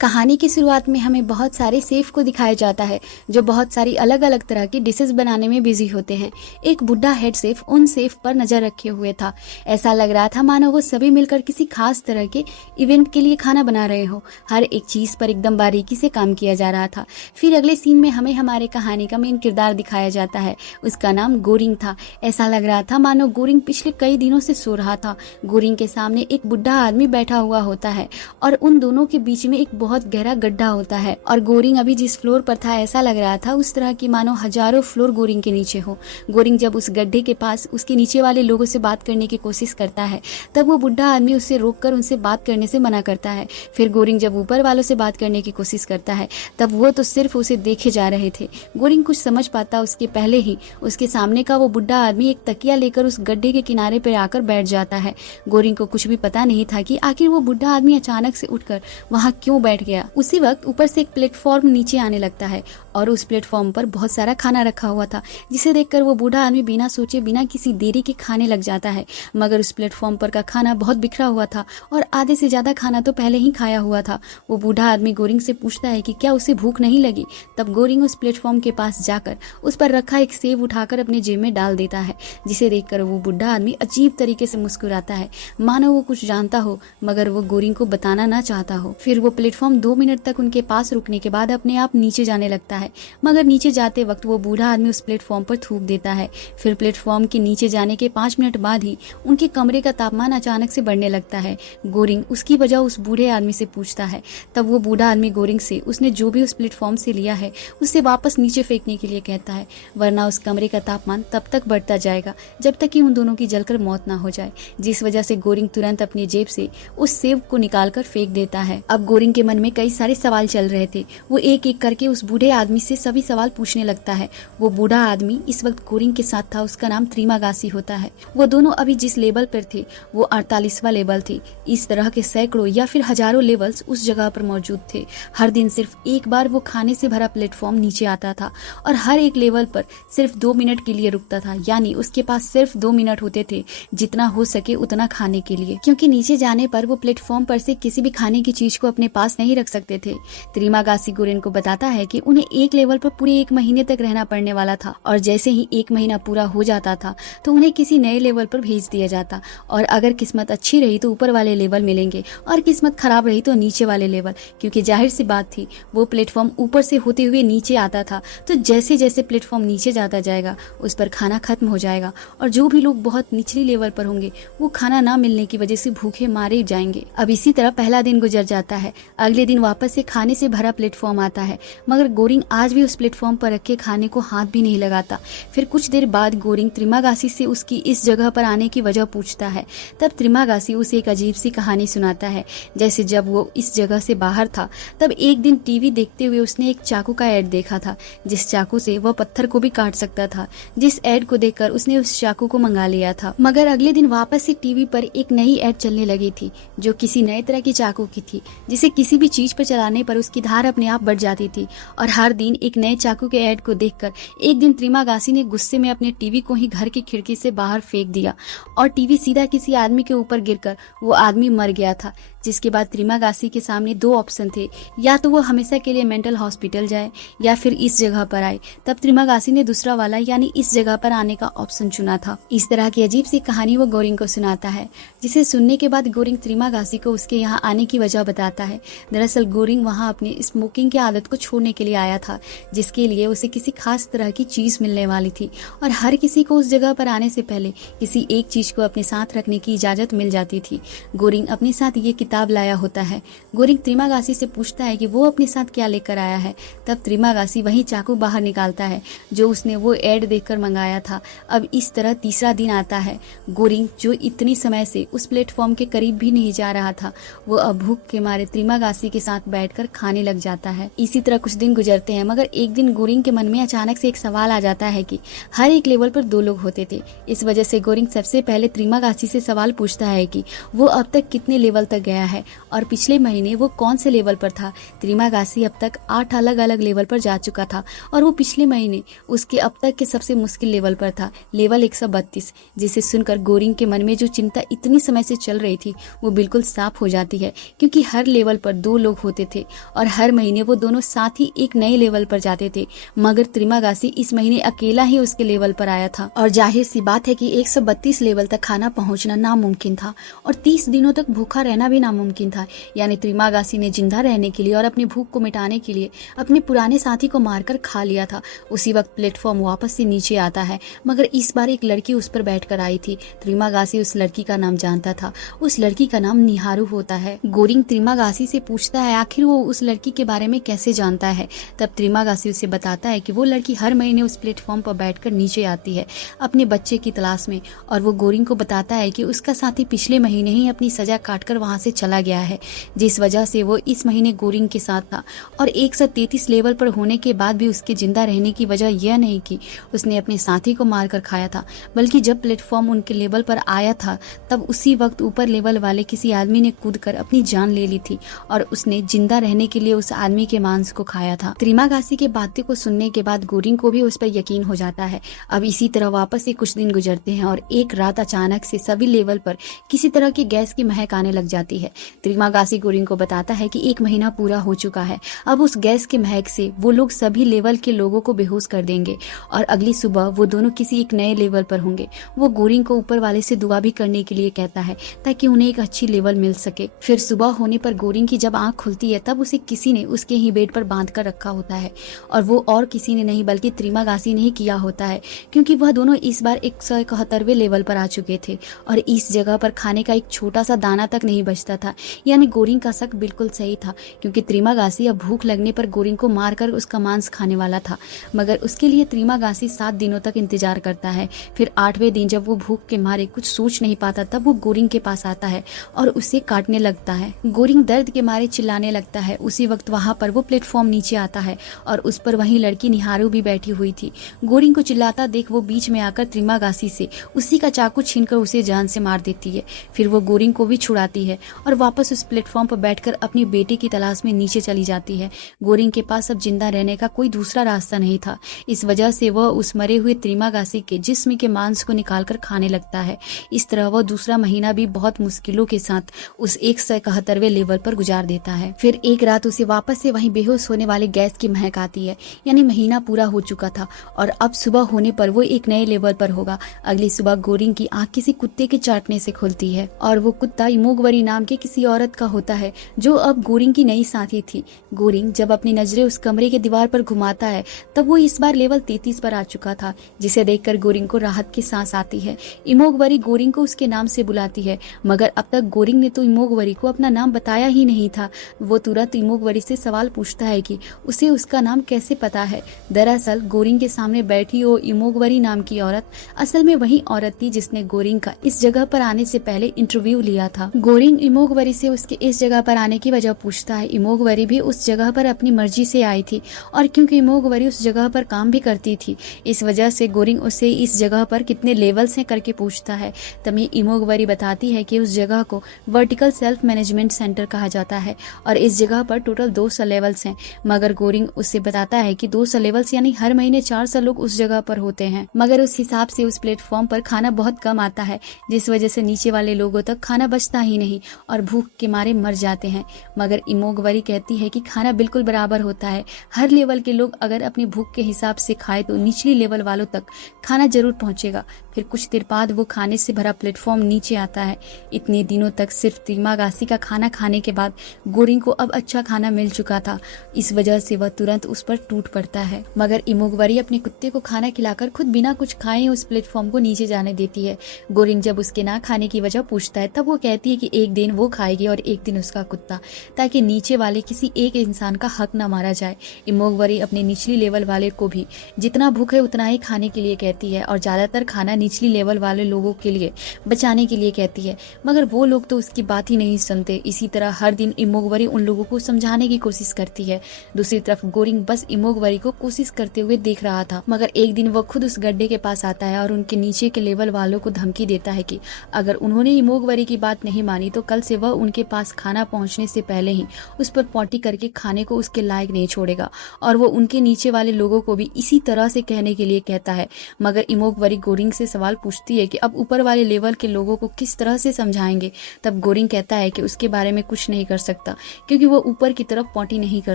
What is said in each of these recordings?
कहानी की शुरुआत में हमें बहुत सारे शेफ को दिखाया जाता है जो बहुत सारी अलग अलग तरह की डिशेस बनाने में बिजी होते हैं। एक बुढ़ा हेड शेफ उन शेफ पर नजर रखे हुए था। ऐसा लग रहा था मानो वो सभी मिलकर किसी खास तरह के इवेंट के लिए खाना बना रहे हो। हर एक चीज पर एकदम बारीकी से काम किया जा रहा था। फिर अगले सीन में हमें हमारे कहानी का मेन किरदार दिखाया जाता है। उसका नाम गोरिंग था। ऐसा लग रहा था मानो गोरिंग पिछले कई दिनों से सो रहा था। गोरिंग के सामने एक बुढ़ा आदमी बैठा हुआ होता है और उन दोनों के बीच में एक बहुत गहरा गड्ढा होता है और गोरिंग अभी जिस फ्लोर पर था ऐसा लग रहा था उस तरह की मानो हजारों फ्लोर गोरिंग के नीचे हो। गोरिंग जब उस गड्ढे के पास उसके नीचे वाले लोगों से बात करने की कोशिश करता है तब वो बुढ़ा आदमी उसे रोककर उनसे बात करने से मना करता है। फिर गोरिंग जब ऊपर वालों से बात करने की कोशिश करता है तब वो तो सिर्फ उसे देखे जा रहे थे। गोरिंग कुछ समझ पाता उसके पहले ही उसके सामने का वो बुढ़ा आदमी एक तकिया लेकर उस गड्ढे के किनारे पर आकर बैठ जाता है। गोरिंग को कुछ भी पता नहीं था कि आखिर वो बुढ़ा आदमी अचानक से उठकर वहां क्यों बैठ गया। उसी वक्त ऊपर से एक प्लेटफॉर्म नीचे आने लगता है और उस प्लेटफॉर्म पर बहुत सारा खाना रखा हुआ था जिसे देखकर वो बूढ़ा आदमी बिना सोचे बिना किसी देरी के खाने लग जाता है। मगर उस प्लेटफॉर्म पर का खाना बहुत बिखरा हुआ था और आधे से ज्यादा खाना तो पहले ही खाया हुआ था। वो बूढ़ा आदमी गोरिंग से पूछता है कि क्या उसे भूख नहीं लगी। तब गोरिंग उस प्लेटफॉर्म के पास जाकर उस पर रखा एक सेब उठाकर अपने जेब में डाल देता है जिसे देखकर वो बूढ़ा आदमी अजीब तरीके से मुस्कुराता है मानो वो कुछ जानता हो मगर वो गोरिंग को बताना ना चाहता हो। फिर वो प्लेटफॉर्म 2 मिनट तक उनके पास रुकने के बाद अपने आप नीचे जाने लगता है मगर नीचे जाते वक्त वो बूढ़ा आदमी उस प्लेटफॉर्म पर थूक देता है। फिर प्लेटफॉर्म के नीचे जाने के 5 मिनट बाद ही उनके कमरे का तापमान अचानक से बढ़ने लगता है। गोरिंग उसकी वजह उस बूढ़े आदमी से पूछता है। तब वो बूढ़ा आदमी गोरिंग से उसने जो भी उस प्लेटफॉर्म से लिया है उसे वापस नीचे फेंकने के लिए कहता है वरना उस कमरे का तापमान तब तक बढ़ता जाएगा जब तक कि उन दोनों की जलकर मौत ना हो जाए। जिस वजह से गोरिंग तुरंत अपनी जेब से उस सेब को निकालकर फेंक देता है। अब गोरिंग के मन में कई सारे सवाल चल रहे थे। वो एक एक करके उस बूढ़े आदमी से सभी सवाल पूछने लगता है। वो बूढ़ा आदमी इस वक्त गोरिंग के साथ था। उसका नाम त्रिमागासी होता है। वो दोनों अभी जिस लेवल पर थे वो 48वां लेवल थे। इस तरह के सैकड़ों या फिर हजारों लेवल्स उस जगह पर मौजूद थे। हर दिन सिर्फ एक बार वो खाने से भरा प्लेटफॉर्म नीचे आता था और हर एक लेवल पर सिर्फ 2 मिनट के लिए रुकता था। यानी उसके पास सिर्फ 2 मिनट होते थे जितना हो सके उतना खाने के लिए, क्योंकि नीचे जाने पर वो प्लेटफॉर्म पर से किसी भी खाने की चीज को अपने पास नहीं रख सकते थे। त्रिमागासी गोरिंग को बताता है कि उन्हें एक लेवल पर पूरे 1 महीने तक रहना पड़ने वाला था और जैसे ही 1 महीना पूरा हो जाता था तो उन्हें किसी नए लेवल पर भेज दिया जाता और अगर किस्मत अच्छी रही तो ऊपर वाले लेवल मिलेंगे और किस्मत खराब रही तो नीचे वाले लेवल, क्योंकि जाहिर सी बात थी वो प्लेटफॉर्म ऊपर से होते हुए नीचे आता था तो जैसे जैसे प्लेटफॉर्म नीचे जाता जाएगा उस पर खाना खत्म हो जाएगा और जो भी लोग बहुत निचली लेवल पर होंगे वो खाना ना मिलने की वजह से भूखे मारे जाएंगे। अब इसी तरह पहला दिन गुजर जाता है। अगले दिन वापस से खाने से भरा प्लेटफॉर्म आता है मगर गोरिंग आज भी उस प्लेटफॉर्म पर रखे खाने को हाथ भी नहीं लगाता। फिर कुछ देर बाद गोरिंग त्रिमागासी से उसकी इस जगह पर आने की वजह पूछता है। तब त्रिमागासी उसे एक अजीब सी कहानी सुनाता है। जैसे जब वो इस जगह से बाहर था तब एक दिन टीवी देखते हुए उसने एक चाकू का ऐड देखा था जिस चाकू से वह पत्थर को भी काट सकता था। जिस ऐड को देखकर उसने उस चाकू को मंगा लिया था। मगर अगले दिन वापस से टीवी पर एक नई ऐड चलने लगी थी जो किसी नए तरह की चाकू की थी जिसे किसी भी चीज पर चलाने पर उसकी धार अपने आप बढ़ जाती थी। और हर दिन एक नए चाकू के ऐड को देखकर एक दिन त्रिमागासी ने गुस्से में अपने टीवी को ही घर की खिड़की से बाहर फेंक दिया और टीवी सीधा किसी आदमी के ऊपर गिरकर वो आदमी मर गया था। जिसके बाद त्रिमागासी के सामने 2 ऑप्शन थे, या तो वो हमेशा के लिए मेंटल हॉस्पिटल जाए या फिर इस जगह पर आए। तब त्रिमागासी ने दूसरा वाला यानी इस जगह पर आने का ऑप्शन चुना था। इस तरह की अजीब सी कहानी वो गोरिंग को सुनाता है जिसे सुनने के बाद गोरिंग त्रिमागासी को उसके यहाँ आने की वजह बताता है। दरअसल गोरिंग वहाँ अपनी स्मोकिंग की आदत को छोड़ने के लिए आया था जिसके लिए उसे किसी खास तरह की चीज मिलने वाली थी और हर किसी को उस जगह पर आने से पहले किसी एक चीज को अपने साथ रखने की इजाजत मिल जाती थी। गोरिंग अपने साथ ये किताब लाया होता है। गोरिंग त्रिमागासी से पूछता है कि वो अपने साथ क्या लेकर आया है। तब त्रिमागासी वही चाकू बाहर निकालता है जो उसने वो ऐड देखकर मंगाया था। अब इस तरह तीसरा दिन आता है। गोरिंग जो इतनी समय से उस प्लेटफॉर्म के करीब भी नहीं जा रहा था वो अब भूख के मारे त्रिमागासी के साथ बैठकर खाने लग जाता है। इसी तरह कुछ दिन गुजरते हैं मगर एक दिन गोरिंग के मन में अचानक से एक सवाल आ जाता है कि हर एक लेवल पर 2 लोग होते थे। इस वजह से गोरिंग सबसे पहले त्रिमागासी से सवाल पूछता है कि वो अब तक कितने लेवल तक गया आया है और पिछले महीने वो कौन से लेवल पर था। त्रिमागासी अब तक 8 अलग अलग लेवल पर जा चुका था और वो पिछले महीने उसके अब तक के सबसे मुश्किल लेवल पर था, लेवल 132, जिसे सुनकर गोरिंग के मन में जो चिंता इतनी समय से चल रही थी वो बिल्कुल साफ हो जाती है, क्योंकि हर लेवल पर 2 लोग होते थे और हर महीने वो दोनों साथ ही एक नए लेवल पर जाते थे। मगर त्रिमागासी इस महीने अकेला ही उसके लेवल पर आया था और जाहिर सी बात है कि 132 लेवल तक खाना पहुंचना नामुमकिन था और 30 दिनों तक भूखा रहना भी नामुमकिन था। यानी त्रिमागासी ने जिंदा रहने के लिए और अपनी भूख को मिटाने के लिए अपने पुराने साथी को मारकर खा लिया था। उसी वक्त प्लेटफॉर्म वापस से नीचे आता है, मगर इस बार एक लड़की उस पर बैठकर आई थी। त्रिमागासी उस लड़की का नाम जानता था, उस लड़की का नाम निहारू होता है। गोरिंग त्रिमागासी से पूछता है आखिर वो उस लड़की के बारे में कैसे जानता है। तब त्रिमागासी उसे बताता है कि वो लड़की हर महीने उस प्लेटफॉर्म पर बैठकर नीचे आती है अपने बच्चे की तलाश में, और वो गोरिंग को बताता है कि उसका साथी पिछले महीने ही अपनी सजा काटकर वहां से चला गया है, जिस वजह से वो इस महीने गोरिंग के साथ था। और 133 लेवल पर होने के बाद भी उसके जिंदा रहने की वजह यह नहीं कि उसने अपने साथी को मारकर खाया था, बल्कि जब प्लेटफॉर्म उनके लेवल पर आया था तब उसी वक्त ऊपर लेवल वाले किसी आदमी ने कूदकर अपनी जान ले ली थी और उसने जिंदा रहने के लिए उस आदमी के मांस को खाया था। त्रिमागासी के बातें को सुनने के बाद गोरिंग को भी उस पर यकीन हो जाता है। अब इसी तरह वापस से कुछ दिन गुजरते हैं और एक रात अचानक से सभी लेवल पर किसी तरह की गैस की महक आने लग जाती है। त्रिमागासी गोरिंग को बताता है कि 1 महीना पूरा हो चुका है, अब उस गैस की महक से वो लोग सभी लेवल के लोगों को बेहोश कर देंगे और अगली सुबह वो दोनों किसी एक नए लेवल पर होंगे। वो गोरिंग को ऊपर वाले से दुआ भी करने के लिए कहता है ताकि उन्हें एक अच्छी लेवल मिल सके। फिर सुबह होने पर गोरिंग की जब आंख खुलती है तब उसे किसी ने उसके ही बेड पर बांध कर रखा होता है और वो और किसी ने नहीं बल्कि त्रिमागासी ने ही किया होता है, क्योंकि वह दोनों इस बार 171वें लेवल पर आ चुके थे और इस जगह पर खाने का एक छोटा सा दाना तक नहीं बचता था। यानी गोरिंग का शक बिल्कुल सही था, क्योंकि त्रिमागासी अब भूख लगने पर गोरिंग को मारकर उसका मांस खाने वाला था। मगर उसके लिए त्रिमागासी 7 दिनों तक इंतजार करता है। फिर 8वें दिन जब वो भूख के मारे कुछ सोच नहीं पाता तब वो गोरिंग के पास आता है और उसे काटने लगता है। गोरिंग दर्द के मारे चिल्लाने लगता है। उसी वक्त वहां पर वो प्लेटफॉर्म नीचे आता है और उस पर वही लड़की निहारू भी बैठी हुई थी। गोरिंग को चिल्लाता देख वो बीच में आकर त्रिमागासी से उसी का चाकू छीनकर उसे जान से मार देती है। फिर वो गोरिंग को भी छुड़ाती है और वापस उस प्लेटफॉर्म पर बैठकर अपनी बेटे की तलाश में नीचे चली जाती है। गोरिंग के पास अब जिंदा रहने का कोई दूसरा रास्ता नहीं था, इस वजह से वह उस मरे हुए त्रिमागासी के जिस्म के मांस को निकालकर खाने लगता है। इस तरह वह दूसरा महीना भी बहुत मुश्किलों के साथ उस 171वें लेवल पर गुजार देता है। फिर एक रात उसे वापस से वहीं बेहोश होने वाले गैस की महक आती है। यानी महीना पूरा हो चुका था और अब सुबह होने पर वो एक नए लेवल पर होगा। अगली सुबह गोरिंग की आंख किसी कुत्ते के चाटने से खुलती है और वो कुत्ता इमोगवरी नाम के किसी औरत का होता है जो अब गोरिंग की नई साथी थी। गोरिंग जब अपनी नजरें उस कमरे के दीवार पर घुमाता है तब वो इस बार लेवल 33 पर आ चुका था, जिसे देखकर गोरिंग को राहत की सांस आती है। इमोगवरी गोरिंग को उसके नाम से बुलाती है, मगर अब तक गोरिंग ने तो इमोगवरी को अपना नाम बताया ही नहीं था। वो तुरंत इमोगवरी से सवाल पूछता है कि उसे उसका नाम कैसे पता है। दरअसल गोरिंग के सामने बैठी वो इमोगवरी नाम की औरत असल में वही औरत थी जिसने गोरिंग का इस जगह पर आने से पहले इंटरव्यू लिया था। गोरिंग इमोगवरी से उसके इस जगह पर आने की वजह पूछता है। इमोगवरी भी उस जगह पर अपनी मर्जी से आई थी और क्योंकि इमोगवरी उस जगह पर काम भी करती थी, इस वजह से गोरिंग उसे इस जगह पर कितने लेवल्स हैं करके पूछता है। तभी इमोगवरी बताती है कि उस जगह को वर्टिकल सेल्फ मैनेजमेंट सेंटर कहा जाता है और इस जगह पर टोटल 200 लेवल्स हैं। मगर गोरिंग उससे बताता है कि 200 लेवल्स यानी हर महीने 400 लोग उस जगह पर होते हैं, मगर उस हिसाब से उस प्लेटफॉर्म पर खाना बहुत कम आता है, जिस वजह से नीचे वाले लोगों तक खाना बचता ही नहीं और भूख के मारे मर जाते हैं। मगर इमोगवरी कहती है कि खाना बिल्कुल बराबर होता है, हर लेवल के लोग अगर अपनी भूख के हिसाब से खाए तो निचली लेवल वालों तक खाना जरूर पहुंचेगा। फिर कुछ देर बाद वो खाने से भरा प्लेटफॉर्म नीचे आता है। इतने दिनों तक सिर्फ त्रिमागासी का खाना खाने के बाद गोरिंग को अब अच्छा खाना मिल चुका था, इस वजह से वह तुरंत उस पर टूट पड़ता है। मगर इमोगवरी अपने कुत्ते को खाना खिलाकर खुद बिना कुछ खाए उस प्लेटफॉर्म को नीचे जाने देती है। गोरिंग जब उसके ना खाने की वजह पूछता है तब वो कहती है कि एक दिन वो खाएगी और एक दिन उसका कुत्ता, ताकि नीचे वाले किसी एक इंसान का हक न मारा जाए। इमोगवरी अपने निचली लेवल वाले को भी जितना भूख है उतना ही खाने के लिए कहती है और ज्यादातर खाना निचली लेवल वाले लोगों के लिए बचाने के लिए कहती है, मगर वो लोग तो उसकी बात ही नहीं सुनते। इसी तरह हर दिन इमोगवरी उन लोगों को समझाने की कोशिश करती है। दूसरी तरफ गोरिंग बस इमोगवरी को कोशिश करते हुए देख रहा था, मगर एक दिन वो खुद उस गड्ढे के पास आता है और उनके नीचे के लेवल वालों को धमकी देता है कि अगर उन्होंने इमोगवरी की बात नहीं मानी तो कल से वह उनके पास खाना पहुंचने से पहले ही उस पर पॉटी करके खाने को उसके लायक नहीं छोड़ेगा और वो उनके नीचे वाले लोगों को भी इसी तरह से कहने के लिए कहता है। मगर इमोगवरी गोरिंग से सवाल पूछती है कि अब ऊपर वाले लेवल के लोगों को किस तरह से समझाएंगे। तब गोरिंग कहता है कि उसके बारे में कुछ नहीं कर सकता क्योंकि वो ऊपर की तरफ पॉटी नहीं कर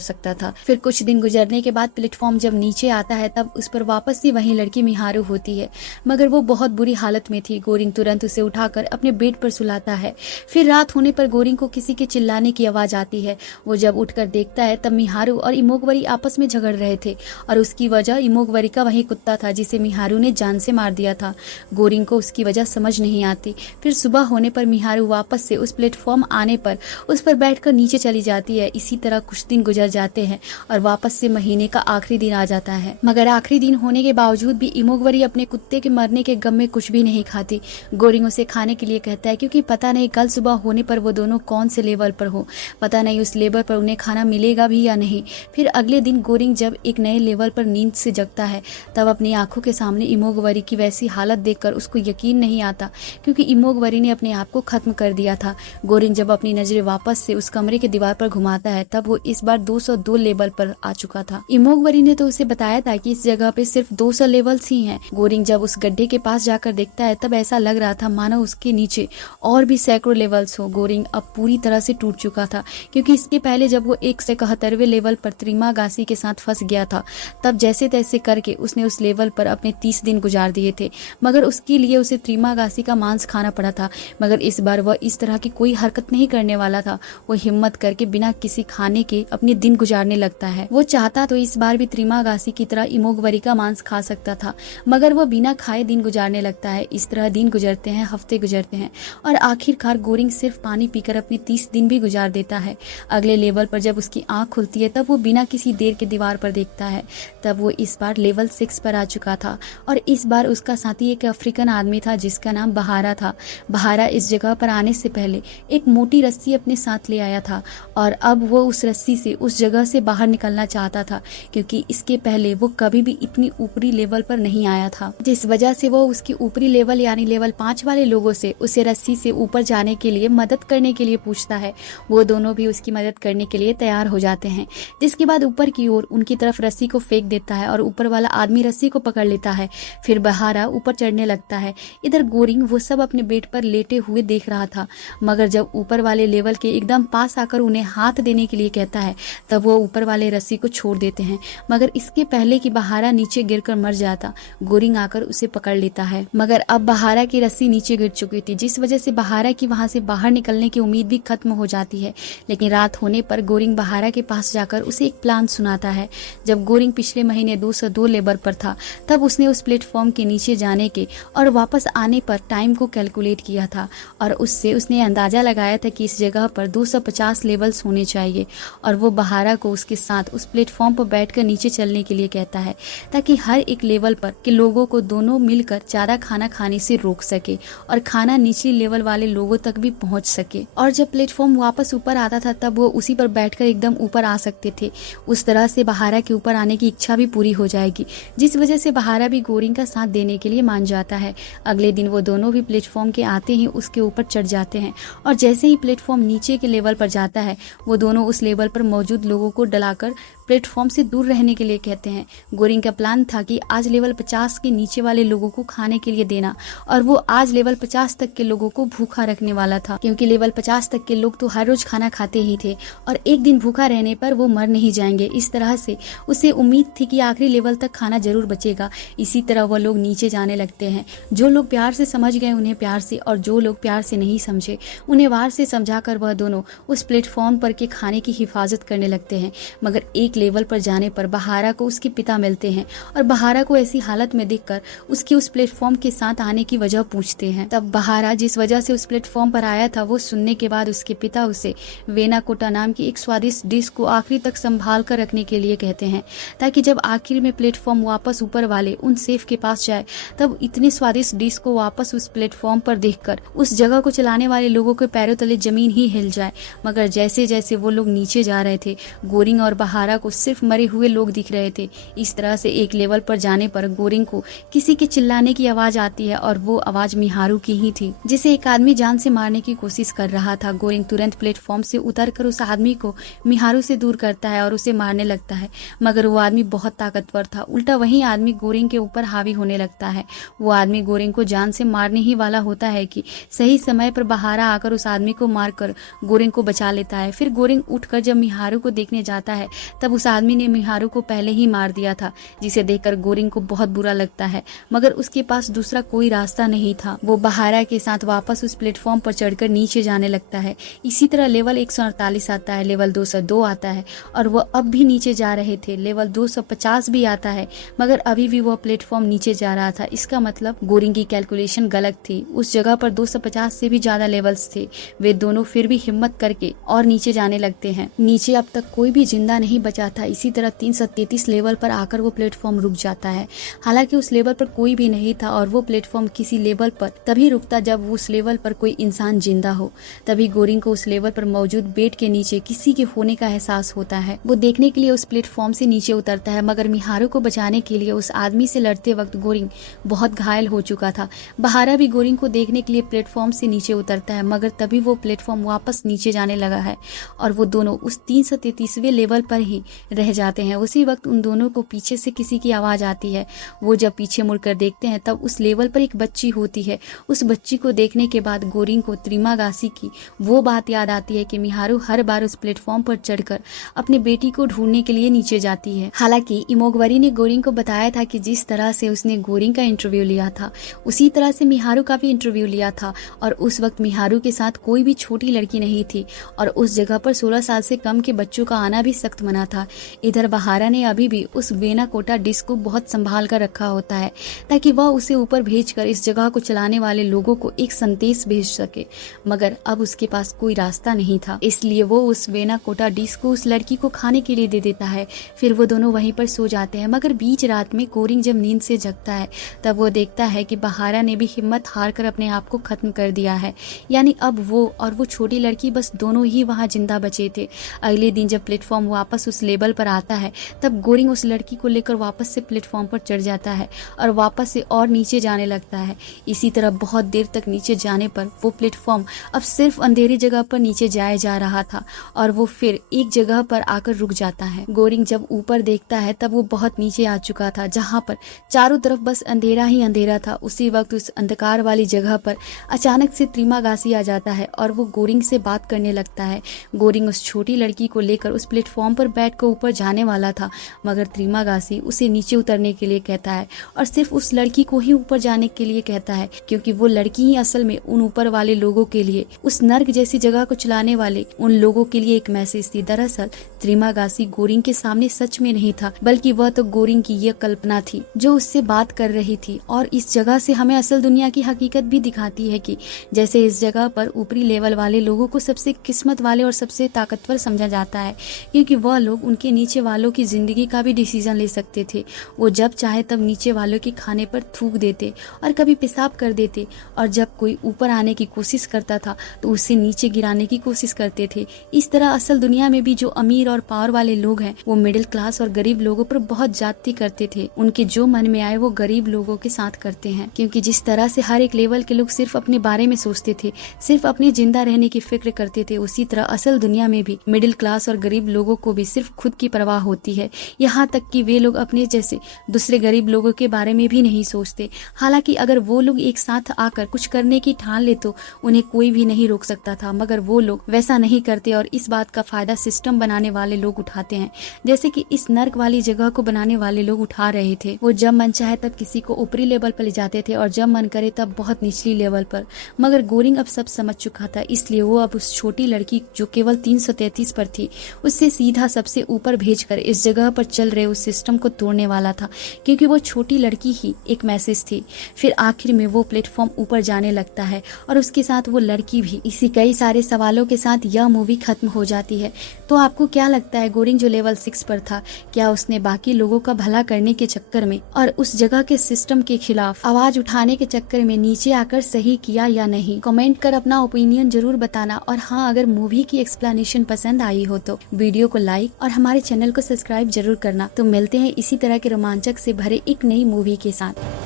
सकता था। फिर कुछ दिन गुजरने के बाद प्लेटफॉर्म जब नीचे आता है तब उस पर वापस से वही लड़की मिहारू होती है, मगर वो बहुत बुरी हालत में थी। गोरिंग तुरंत उसे उठाकर अपने बेड पर सुलाता है। फिर रात होने पर गोरिंग को किसी के चिल्लाने की आवाज आती है। वो जब उठकर देखता है तब मिहारू और इमोगवरी आपस में झगड़ रहे थे और उसकी वजह इमोगवरी का वही कुत्ता था जिसे मिहारू ने जान से मार दिया था। गोरिंग को उसकी वजह समझ नहीं आती। फिर सुबह होने पर मिहारू वापस से उस प्लेटफॉर्म आने पर उस पर बैठकर नीचे चली जाती है। इसी तरह कुछ दिन गुजर जाते हैं और वापस से महीने का आखिरी दिन आ जाता है। मगर आखिरी दिन होने के बावजूद भी इमोगवरी अपने कुत्ते के मरने के गम में कुछ भी नहीं खाती। गोरिंग उसे खाने के लिए कहता है क्योंकि पता नहीं कल सुबह होने पर वो दोनों कौन से लेवल पर हो, पता नहीं उस लेवल पर उन्हें खाना मिलेगा भी या नहीं। फिर अगले दिन गोरिंग जब एक नए लेवल पर नींद से जगता है तब अपनी आंखों के सामने इमोगवरी की वैसी हालत देखकर उसको यकीन नहीं आता क्योंकि इमोगवरी ने अपने आप को खत्म कर दिया था। गोरिंग जब अपनी नजरें वापस से उस कमरे के दीवार पर घुमाता है तब वो इस बार 202 लेवल पर आ चुका था। इमोगवरी ने तो उसे बताया था कि इस जगह पे सिर्फ 200 लेवल्स ही हैं। गोरिंग जब उस गड्ढे के पास जाकर देखता है तब ऐसा लग रहा था मानो उसके नीचे और भी सैकड़ों लेवल्स हो। गोरिंग अब पूरी तरह से टूट चुका था क्योंकि इसके पहले जब वो 171वें लेवल पर त्रिमागासी के साथ फंस गया था तब जैसे तैसे करके उसने उस लेवल पर अपने 30 दिन गुजार दिए थे, मगर उसके लिए उसे त्रिमागासी का मांस खाना पड़ा था। मगर इस बार वह इस तरह की कोई हरकत नहीं करने वाला था। वो हिम्मत करके बिना किसी खाने के अपने दिन गुजारने लगता है। वो चाहता तो इस बार भी त्रिमागासी की तरह इमोगवरी का मांस खा सकता था, मगर वो बिना खाए दिन गुजारने लगता है। इस तरह दिन गुजरते हैं, हफ्ते गुजरते हैं और आखिरकार गोरिंग सिर्फ पानी पीकर अपने 30 दिन भी गुजार देता है। अगले लेवल पर जब उसकी आंख खुलती है तब वो बिना किसी देर के दीवार पर देखता है। तब वो इस बार लेवल 6 पर आ चुका था और इस बार उसका साथी एक अफ्रीकन आदमी था जिसका नाम बहारा था। बहारा इस जगह पर आने से पहले एक मोटी रस्सी अपने साथ ले आया था और अब वो उस रस्सी से उस जगह से बाहर निकलना चाहता था क्योंकि इसके पहले वो कभी भी इतनी ऊपरी लेवल पर नहीं आया था, जिस वजह से वो उसकी ऊपरी लेवल यानी लेवल 5 वाले लोगों से उसे रस्सी से ऊपर जाने के लिए मदद करने के लिए पूछता है। वो दोनों भी उसकी मदद करने के लिए तैयार हो जाते हैं, जिसके बाद ऊपर की ओर उनकी तरफ रस्सी को फेंक देता है और ऊपर वाला आदमी रस्सी को पकड़ लेता है। फिर बहारा ऊपर चढ़ने लगता है। इधर गोरिंग वो सब अपने बेड पर लेटे हुए देख रहा था, मगर जब ऊपर वाले लेवल के एकदम पास आकर उन्हें हाथ देने के लिए कहता है तब वो ऊपर वाले रस्सी को छोड़ देते हैं। मगर इसके पहले कि बहारा नीचे गिरकर मर जाता, गोरिंग आकर उसे पकड़ लेता है। मगर अब बहारा की रस्सी नीचे गिर चुकी थी, जिस वजह से बहारा की वहां से बाहर निकलने की उम्मीद भी खत्म हो जाती है। लेकिन रात होने पर गोरिंग बहारा के पास जाकर उसे एक प्लान सुनाता है। जब गोरिंग पिछले महीने 202 लेवल पर था तब उसने उस प्लेटफॉर्म के नीचे जाने के और वापस आने पर टाइम को कैलकुलेट किया था और उससे उसने अंदाजा लगाया था कि इस जगह पर 250 लेवल्स होने चाहिए और वो बहारा को उसके साथ उस प्लेटफॉर्म पर बैठकर नीचे चलने के लिए कहता है ताकि हर एक लेवल पर के लोगों को दोनों मिलकर ज्यादा खाना खाने से रोक सके और खाना निचली लेवल वाले लोगों तक भी पहुंच सके। और जब प्लेटफॉर्म वापस ऊपर आता था तब वो उसी पर बैठकर एकदम ऊपर आ सकते थे। उस तरह से बहारा के ऊपर आने की इच्छा भी पूरी हो जाएगी, जिस वजह से बहारा भी गोरिंग का साथ देने के लिए मान जाता है। अगले दिन वो दोनों भी प्लेटफॉर्म के आते ही उसके ऊपर चढ़ जाते हैं और जैसे ही प्लेटफॉर्म नीचे के लेवल पर जाता है वो दोनों उस लेवल पर मौजूद लोगों को डलाकर प्लेटफॉर्म से दूर रहने के लिए कहते हैं। गोरिंग का प्लान था कि आज लेवल 50 के नीचे वाले लोगों को खाने के लिए देना और वो आज लेवल 50 तक के लोगों को भूखा रखने वाला था, क्योंकि लेवल 50 तक के लोग तो हर रोज खाना खाते ही थे और एक दिन भूखा रहने पर वो मर नहीं जाएंगे। इस तरह से उसे उम्मीद थी कि आखिरी लेवल तक खाना जरूर बचेगा। इसी तरह वह लोग नीचे जाने लगते हैं। जो लोग प्यार से समझ गए उन्हें प्यार से, और जो लोग प्यार से नहीं समझे उन्हें वार से समझाकर वह दोनों उस प्लेटफॉर्म पर के खाने की हिफाजत करने लगते हैं। मगर एक लेवल पर जाने पर बहारा को उसके पिता मिलते हैं और बहारा को ऐसी हालत में देखकर उसकी उस प्लेटफॉर्म के साथ आने की वजह पूछते हैं। तब बहारा जिस वजह से उस प्लेटफॉर्म पर आया था वो सुनने के बाद उसके पिता उसे वेना कोटा नाम की एक स्वादिष्ट डिश को आखिरी तक संभाल कर रखने के लिए कहते हैं, ताकि जब आखिर में प्लेटफॉर्म वापस ऊपर वाले उन सेफ के पास जाए तब इतनी स्वादिष्ट डिश को वापस उस प्लेटफॉर्म पर देखकर उस जगह को चलाने वाले लोगों के पैरों तले जमीन ही हिल जाए। मगर जैसे जैसे वो लोग नीचे जा रहे थे गोरिंग और बहारा को सिर्फ मरे हुए लोग दिख रहे थे। इस तरह से एक लेवल पर जाने पर गोरिंग को किसी के चिल्लाने की आवाज आती है और वो आवाज मिहारू की ही थी, जिसे एक आदमी जान से मारने की कोशिश कर रहा था। गोरिंग तुरंत प्लेटफॉर्म से उतरकर उस आदमी को मिहारू से दूर करता है और उसे मारने लगता है, मगर वो आदमी बहुत ताकतवर था। उल्टा वही आदमी गोरिंग के ऊपर हावी होने लगता है। वो आदमी गोरिंग को जान से मारने ही वाला होता है कि सही समय पर बहारा आकर उस आदमी को मारकर गोरिंग को बचा लेता है। फिर गोरिंग उठकर जब मिहारू को देखने जाता है तब उस आदमी ने मिहारू को पहले ही मार दिया था, जिसे देखकर गोरिंग को बहुत बुरा लगता है, मगर उसके पास दूसरा कोई रास्ता नहीं था। वो बहारा के साथ वापस उस प्लेटफॉर्म पर चढ़कर नीचे जाने लगता है। इसी तरह लेवल 148 आता है, लेवल 202 आता है और वो अब भी नीचे जा रहे थे। लेवल 250 भी आता है, मगर अभी भी वो प्लेटफॉर्म नीचे जा रहा था। इसका मतलब गोरिंग की कैलकुलेशन गलत थी। उस जगह पर 250 से भी ज्यादा लेवल्स थे। वे दोनों फिर भी हिम्मत करके और नीचे जाने लगते हैं। नीचे अब तक कोई भी जिंदा नहीं बचा था। इसी तरह 333 लेवल पर आकर वो प्लेटफॉर्म रुक जाता है। हालांकि उस लेवल पर कोई भी नहीं था और वो प्लेटफॉर्म किसी लेवल पर तभी रुकता जब उस लेवल पर कोई इंसान जिंदा हो। तभी गोरिंग को उस लेवल पर मौजूद बेड के नीचे किसी के होने का एहसास होता है। वो देखने के लिए उस प्लेटफॉर्म से नीचे उतरता है, मगर मिहारू को बचाने के लिए उस आदमी से लड़ते वक्त गोरिंग बहुत घायल हो चुका था। बहारा भी गोरिंग को देखने के लिए प्लेटफॉर्म से नीचे उतरता है, मगर तभी वो प्लेटफॉर्म वापस नीचे जाने लगा है और वो दोनों उस 333वें लेवल पर ही रह जाते हैं। उसी वक्त उन दोनों को पीछे से किसी की आवाज आती है। वो जब पीछे मुड़कर देखते हैं तब उस लेवल पर एक बच्ची होती है। उस बच्ची को देखने के बाद गोरिंग को त्रिमागासी की वो बात याद आती है कि मिहारू हर बार उस प्लेटफॉर्म पर चढ़कर अपनी बेटी को ढूंढने के लिए नीचे जाती है। हालांकि इमोगवरी ने गोरिंग को बताया था कि जिस तरह से उसने गोरिंग का इंटरव्यू लिया था उसी तरह से मिहारू का भी इंटरव्यू लिया था और उस वक्त मिहारू के साथ कोई भी छोटी लड़की नहीं थी और उस जगह पर 16 साल से कम के बच्चों का आना भी सख्त मना था। इधर बहारा ने अभी भी उस वेना कोटा डिस्क को बहुत संभाल कर रखा होता है ताकि वह उसे ऊपर भेजकर इस जगह को चलाने वाले लोगों को एक संदेश भेज सके, मगर अब उसके पास कोई रास्ता नहीं था। इसलिए वो उस वेना कोटा डिस्क को उस लड़की को खाने के लिए दे देता है। फिर वो दोनों वहीं पर सो जाते हैं, मगर बीच रात में गोरिंग जब नींद से जगता है तब वो देखता है कि बहारा ने भी हिम्मत हार कर अपने आप को खत्म कर दिया है। यानी अब वो और वो छोटी लड़की बस दोनों ही वहां जिंदा बचे थे। अगले दिन जब प्लेटफॉर्म वापस उस लेवल पर आता है तब गोरिंग उस लड़की को लेकर वापस से प्लेटफॉर्म पर चढ़ जाता है और वापस से और नीचे जाने लगता है। इसी तरह बहुत देर तक नीचे जाने पर वो प्लेटफॉर्म अब सिर्फ अंधेरी जगह पर नीचे जाया जा रहा था और वो फिर एक जगह पर आकर रुक जाता है। गोरिंग जब ऊपर देखता है तब वो बहुत नीचे आ चुका था, जहां पर चारों तरफ बस अंधेरा ही अंधेरा था। उसी वक्त उस अंधकार वाली जगह पर अचानक से त्रिमागासी आ जाता है और वो गोरिंग से बात करने लगता है। गोरिंग उस छोटी लड़की को लेकर उस प्लेटफॉर्म पर बैठ कर ऊपर जाने वाला था, मगर त्रिमागासी उसे नीचे उतरने के लिए कहता है और सिर्फ उस लड़की को ही ऊपर जाने के लिए कहता है, क्योंकि वो लड़की ही असल में उन ऊपर वाले लोगों के लिए, उस नर्क जैसी जगह को चलाने वाले उन लोगों के लिए एक मैसेज थी। दरअसल त्रिमागासी गोरिंग के सामने सच में नहीं था, बल्कि वह तो गोरिंग की यह कल्पना थी जो उससे बात कर रही थी। और इस जगह से हमें असल दुनिया की हकीकत भी दिखाती है कि जैसे इस जगह पर ऊपरी लेवल वाले लोगों को सबसे किस्मत वाले और सबसे ताकतवर समझा जाता है, क्योंकि वह लोग उनके नीचे वालों की जिंदगी का भी डिसीजन ले सकते थे। वो जब चाहे तब नीचे वालों के खाने पर थूक देते और कभी पेशाब कर देते, और जब कोई ऊपर आने की कोशिश करता था तो उसे नीचे गिराने की कोशिश करते थे। इस तरह असल दुनिया में भी जो अमीर और पावर वाले लोग हैं वो मिडिल क्लास और गरीब लोगों पर बहुत ज्यादती करते थे। उनके जो मन में आए वो गरीब लोगों के साथ करते हैं, क्योंकि जिस तरह से हर एक लेवल के लोग सिर्फ अपने बारे में सोचते थे, सिर्फ अपने जिंदा रहने की फिक्र करते थे, उसी तरह असल दुनिया में भी मिडिल क्लास और गरीब लोगों को भी सिर्फ खुद की परवाह होती है। यहाँ तक कि वे लोग अपने जैसे दूसरे गरीब लोगों के बारे में भी नहीं सोचते। हालांकि अगर वो लोग एक साथ आकर कुछ करने की ठान ले तो उन्हें कोई भी नहीं रोक सकता था, मगर वो लोग वैसा नहीं करते और इस बात का फायदा सिस्टम बनाने वाले लोग उठाते हैं, जैसे कि इस नर्क वाली जगह को बनाने वाले लोग उठा रहे थे। वो जब मन चाहे तब किसी को ऊपरी लेवल पर ले जाते थे और जब मन करे तब बहुत निचली लेवल पर। मगर गोरिंग अब सब समझ चुका था, इसलिए वो अब उस छोटी लड़की जो केवल 333 पर थी उससे सीधा सबसे ऊपर भेजकर इस जगह पर चल रहे उस सिस्टम को तोड़ने वाला था, क्योंकि वो छोटी लड़की ही एक मैसेज थी। फिर आखिर में वो प्लेटफॉर्म ऊपर जाने लगता है और उसके साथ वो लड़की भी। इसी कई सारे सवालों के साथ यह मूवी खत्म हो जाती है। तो आपको क्या लगता है, गोरिंग जो लेवल 6 पर था, क्या उसने बाकी लोगों का भला करने के चक्कर में और उस जगह के सिस्टम के खिलाफ आवाज उठाने के चक्कर में नीचे आकर सही किया या नहीं? कमेंट कर अपना ओपिनियन जरूर बताना। और हाँ, अगर मूवी की एक्सप्लेनेशन पसंद आई हो तो वीडियो को लाइक और हमारे चैनल को सब्सक्राइब जरूर करना। तो मिलते हैं इसी तरह के रोमांचक से भरे एक नई मूवी के साथ।